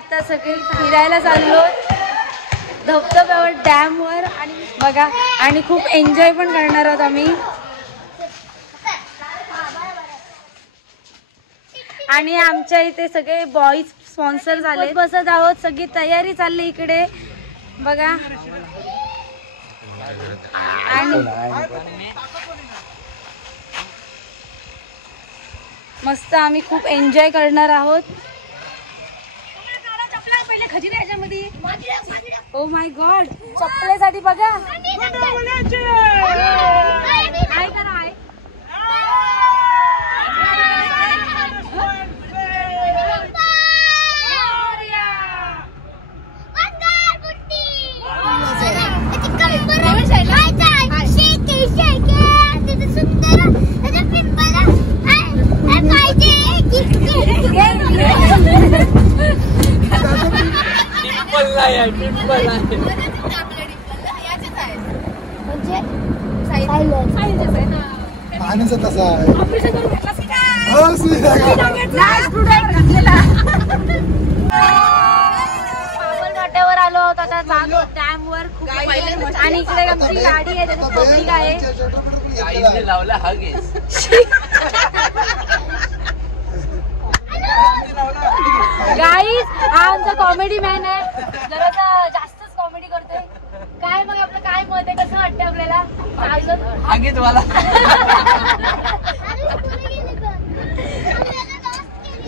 आता सगळे फिरायला चाललो धबधब्यावर, डॅमवर आणि बघा आणि खूप एन्जॉय पण करणार आहोत आम्ही. आणि आमच्या इथे सगळे बॉईज स्पॉन्सर झाले. बसत आहोत, सगळी तयारी चालली इकडे बघा. आणि मस्त आम्ही खूप एन्जॉय करणार आहोत. ओ माय गॉड, चप्पलेसाठी बघा. काय करा आहे पाण्याचा तसा आहे. घाटावर आलो आहोत आता, जातो डॅम वर. खूप आणि इकडे आमची गाडी आहे, त्याची पब्लिक आहे. गाईज हा आमचा कॉमेडी मॅन आहे, जरा जास्तच कॉमेडी करतोय. काय मग आपलं काय मत आहे, कसं वाटतं आपल्याला?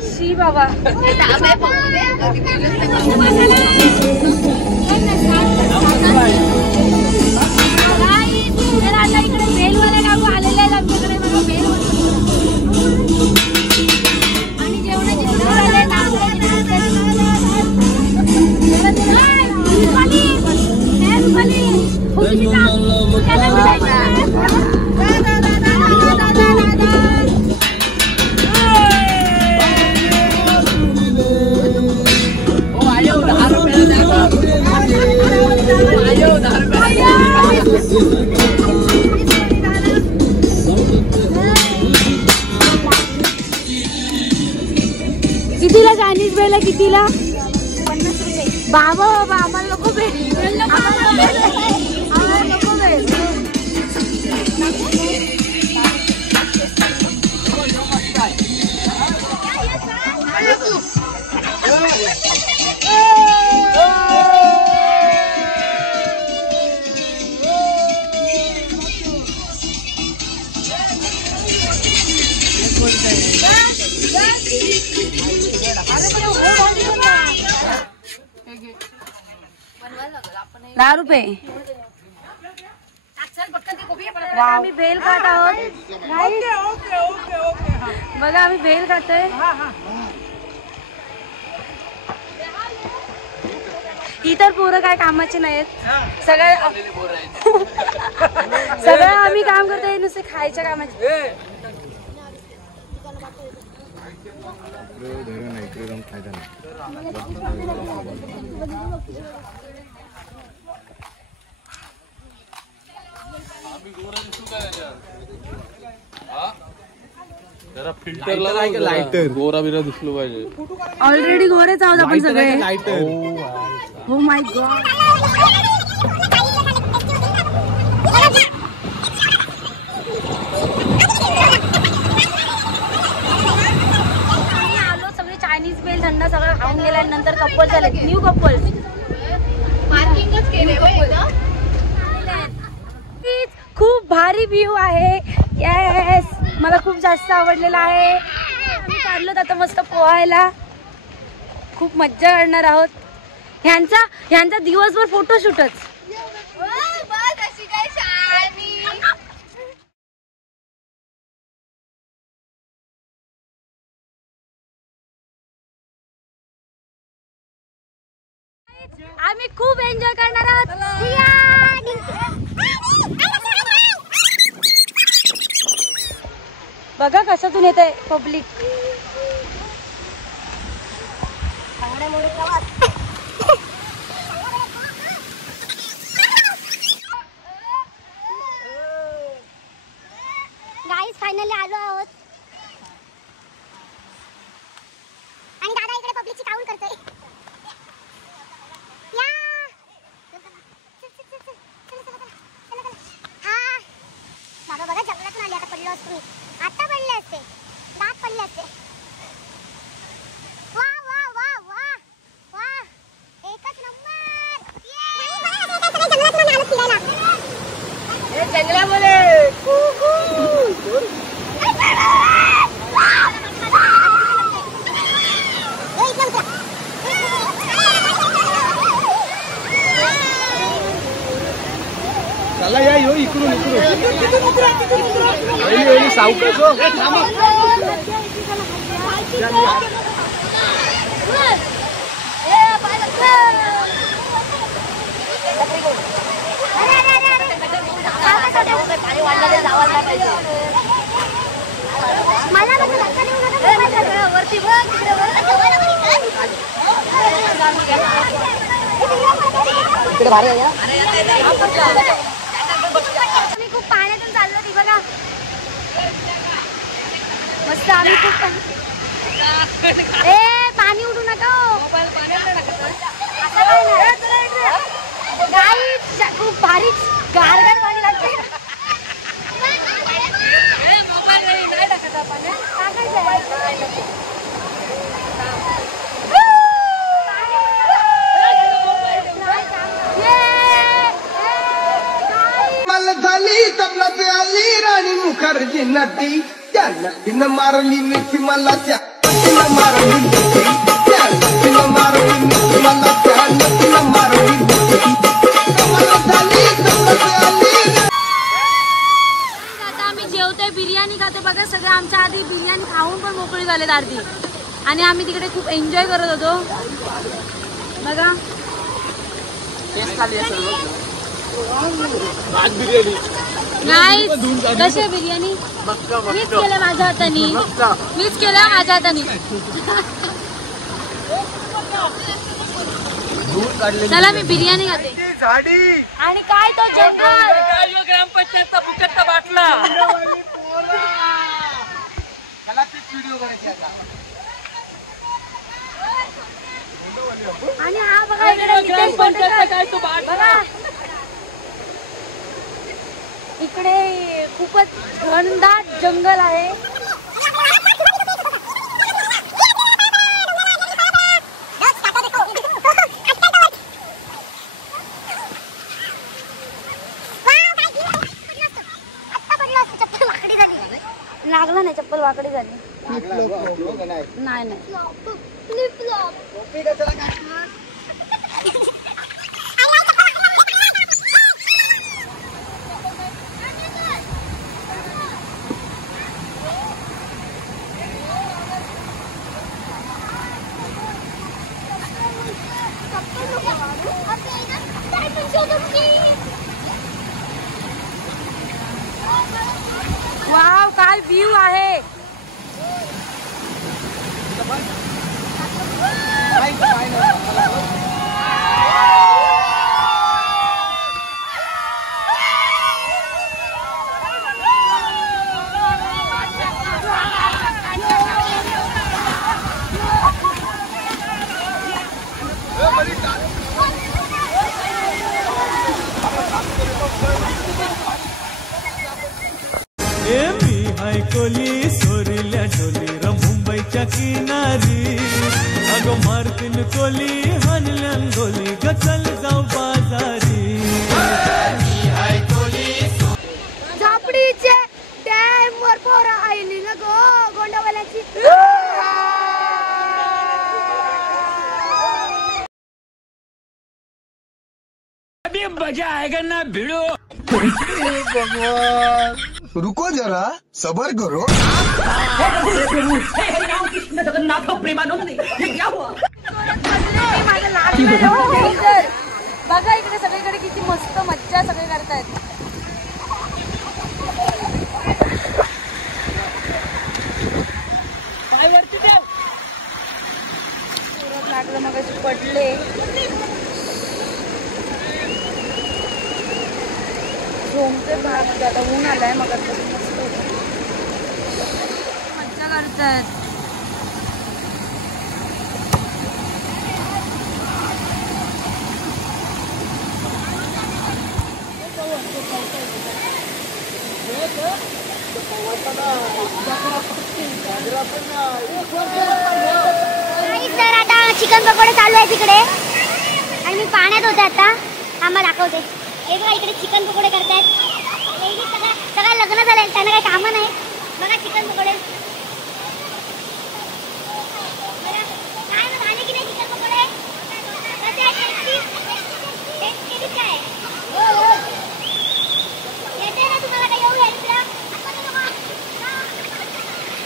शी बाबा आता इकडे बेलवाले काकू आलेले आहेत आमच्याकडे. बघा बेल आणि जेवणाची कितीला चायनीज बेल आहे? कितीला? 50 रुपये. बाबा बाबा आम्हाला नको बेल, आम्हाला नको बेल. ₹10. आम्ही भेल खात आहोत बघा, आम्ही भेल खातोय. इतर पोरं काय कामाचे नाहीत, सगळं आम्ही काम करतोय नुसते खायच्या कामाचे. लायटर गोरा बिरा दिसलो पाहिजे. ऑलरेडी गोरेच आहोत आपण सगळे. हो माय गॉड. आलो सगळे चायनीज बेल थंड सगळं खाऊन गेल्यानंतर कपल झाले, न्यू कपल. खूप भारी व्ह्यू आहे. येस, मला खूप जास्त आवडलेला आहे. आम्ही चाललो आता मस्त पोहायला, खूप मज्जा करणार आहोत. ह्यांचा दिवसभर फोटोशूटच. आम्ही खूप एन्जॉय करणार आहोत. बघा कशातून येत आहे पब्लिक. गाईस फायनली आलो आहोत आणि दादा इकडे पब्लिकची काउंट करतोय. आता पडले असते, दात पडले असते. वा वा वा वा वा, एकच नंबर. जंगलामध्ये चला या यो इकडून सावकाश हो. वरती बघ, इकडे भारी आहे आम्ही खूप पाण्यातून चाललो ती बघा. मस्त आम्ही खूप पाणी उडू नका. खूप भारी गारगार पाणी लागते. झाली तबला आली राणी मुखर्जी नटी त्या नटीनं मारली मिठी मला त्या नटीनं मारली मिठी त्या नटीनं मारली मिठी मला त्या नटीनं मारली मिठी मला झाली तबला आली. आता आम्ही जेवतोय, बिर्याणी खातो बघा. सगळं आमच्या आधी बिर्याणी खाऊन पण मोकळी झालेत अर्धी, आणि आम्ही तिकडे खूप एन्जॉय करत होतो बघा. नाही कशी बिर्याणी मीच केलं माझ्या हाताने, मीच केलं माझ्या हाताने. चला मी बिर्याणी खाते. आणि काय तो जंगल, ग्रामपंचायतचा फुकटचा बाटला. आणि हा बघा इकडे नितेश काय तो बघा. इकडे खूपच घनदाट जंगल आहे. लागला नाही, चप्पल वाकडी झाली. नाही नाही वाव, काय व्ह्यू आहे. मी हाय कोली सोरील्या डोलीर मुंबईच्या किनारी. अगं मारतीन कोली हानल्यान गोली गचल जाऊ बाजारी. झापडीचे डॅम वर पोरं आईली ना गो गोंडावाल्याची. अभी मजा आएगा ना भिड़ो. भगवान रुको जरा सबर करो. बघा इकडे सगळीकडे किती मस्त मज्जा सगळे करतायत. लागलं मग पडले. झोमते भाग आता ऊन आलाय मग मस्त मज्जा करतात. तर आता चिकन पकोडे चालू आहे तिकडे आणि मी पाण्यात होते आता. आम्हाला दाखवते. हे बघा इकडे चिकन पकोडे करतायत. सगळं लग्न झालंय त्यांना काही कामं नाही. बघा चिकन पकोडे काय झाले की नाही चिकन पकोडे कसे आहेत टेस्टी काय येते ना तुम्हाला काही येऊ यायचं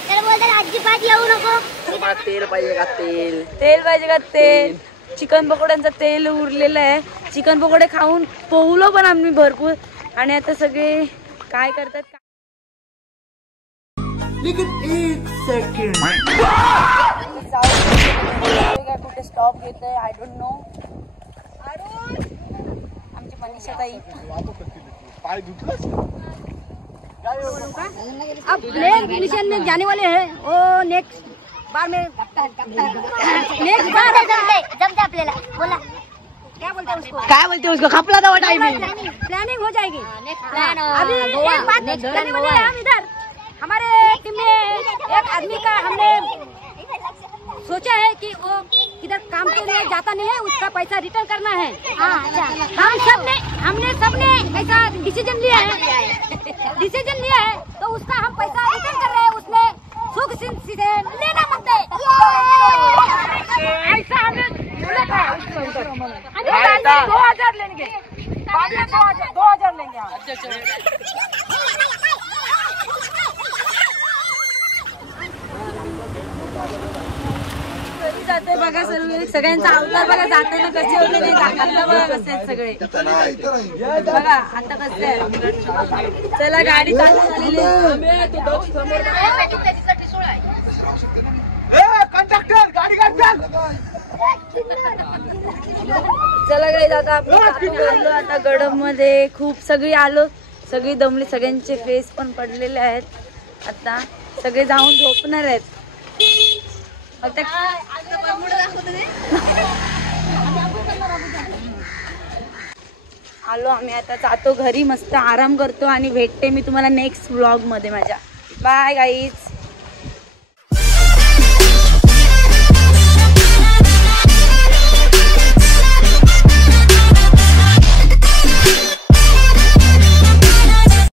तर बोलतात अजिबात येऊ नको. तेल पाहिजे का तेल? तेल पाहिजे का तेल? चिकन पकोड्यांचं तेल उरलेलं आहे. चिकन पकोडे खाऊन पोहलो पण आम्ही भरपूर आणि आता सगळे काय करतात कुठे स्टॉप घेतोय आय डोंट नो. आमची मनीषा ताई अब नेक्स्ट मिशन में जाने वाले हैं. वो नेक्स्ट बार में नेक्स्ट बार जमते आपल्याला. बोला क्या बोलते हैं उसको? क्या बोलते हैं उसको? खपला था वो टाइमिंग. प्लानिंग हो जाएगी. अभी एक बात करने वाले हैं हम इधर. हमारे टीम में एक आदमी का हमने सोचा है कि वो किधर काम के लिए जाता नहीं है, उसका पैसा रिटर्न करना है. हमने सबने ऐसा डिसीजन लिया है तो उसका हम पैसा रिटर्न कर रहे हैं. उसने सुख से लेना मत है. ऐसा हमें 2000 लेंगे. 2000 लेंगे. जाते बघा सर्व सगळ्यांचा अवतार बघा जाताना कसे होते नाही आता बघा कसे आहेत सगळे बघा आता कसे आहे. चला गाडी चालू झालेली चला गाडी आता आलो आता गडम मध्ये. खूप सगळी आलो, सगळी दमली, सगळ्यांचे फेस पण पडलेले आहेत. आता सगळे जाऊन झोपणार आहेत. आलो आम्ही आता जातो घरी, मस्त आराम करतो आणि भेटते मी तुम्हाला नेक्स्ट व्लॉग मध्ये माझ्या. Bye guys.